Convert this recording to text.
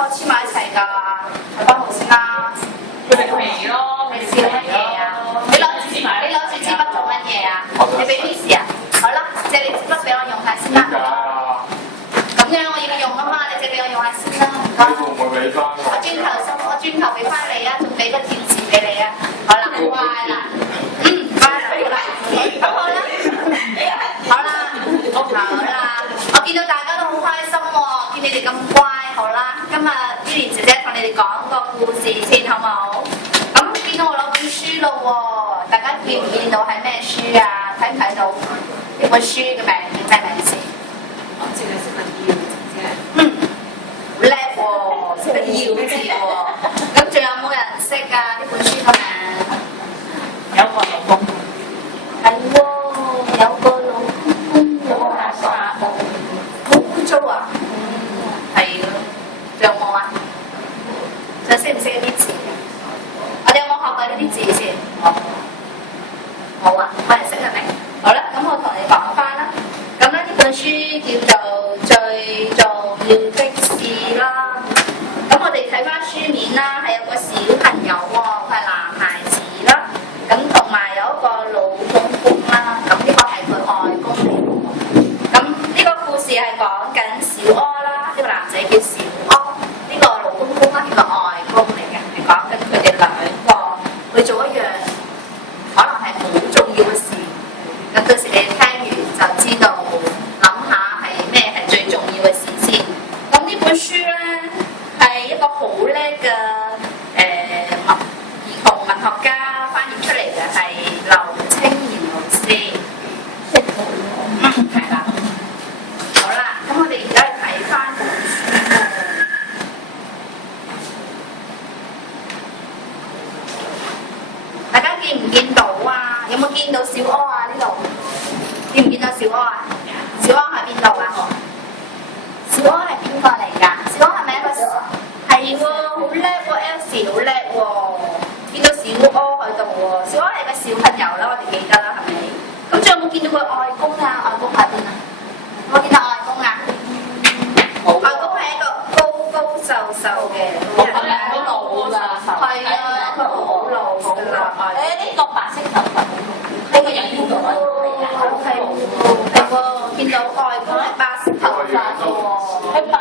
可黐埋一齊㗎？睇翻號先啦。佢哋皮咯，你笑乜嘢啊？你攞住支筆做乜嘢啊？你俾 Miss 啊？好啦，借你支筆俾我用下先啦。點解啊？咁樣我要用啊嘛，你借俾我用下先啦。你會唔會俾翻我？我轉頭俾翻你啊，仲俾個貼紙俾你啊。好啦，乖啦，乖啦，好啦，咁好啦，好啦，好啦，我見到大家都好開心喎，見你哋咁乖，好啦，今日依蓮姐姐同你哋講個故事先，好唔好？咁見到我攞本書咯喎，大家見唔見到係咩書啊？睇唔睇到呢本書嘅名叫咩名先？我淨係識得要啫。好叻喎，識得要字喎。咁仲有冇人識啊？呢本書個名？有個老公，係喎，有個老公喎，沙漠，好污糟啊！係咯，仲有冇啊？仲識唔識呢啲字？我哋有冇學過呢啲字先？冇啊，冇人識係咪？好啦，咁我同你講翻啦。咁咧呢本書叫做最重要的事啦。咁我哋睇翻書面啦，係有個小朋友喎，佢係男孩子啦。咁同埋有一個老公公啦。咁呢個係佢外公嚟嘅。咁呢個故事係講緊小柯啦，呢個男仔叫小柯，呢個老公公啦係個外公嚟嘅，係講緊佢哋兩個去做一樣可能係好重要嘅事。咁到時你聽完就知道，諗下係咩係最重要嘅事先。咁呢本書咧係一個好叻嘅兒童文學家翻譯出嚟嘅，係劉清賢老師。係啦。好啦，咁我哋而家去睇翻本書。大家見唔見到啊？有冇見到小柯啊？呢度見唔見到小柯啊？小柯喺邊度啊？小柯係邊個嚟㗎？小柯係咪一個？係喎，好叻喎 ，Elsie 好叻喎，見到小柯喺度喎。小柯係個小朋友啦，我哋記得啦，係咪？咁仲有冇見到佢外公啊？外公喺邊啊？有冇見到外公啊？外公係一個高高瘦瘦嘅老人家，好老㗎，係啊，佢好老㗎啦。呢個白色頭髮，呢個人邊度啊？係喎，見到外公係白色頭髮嘅喎，係白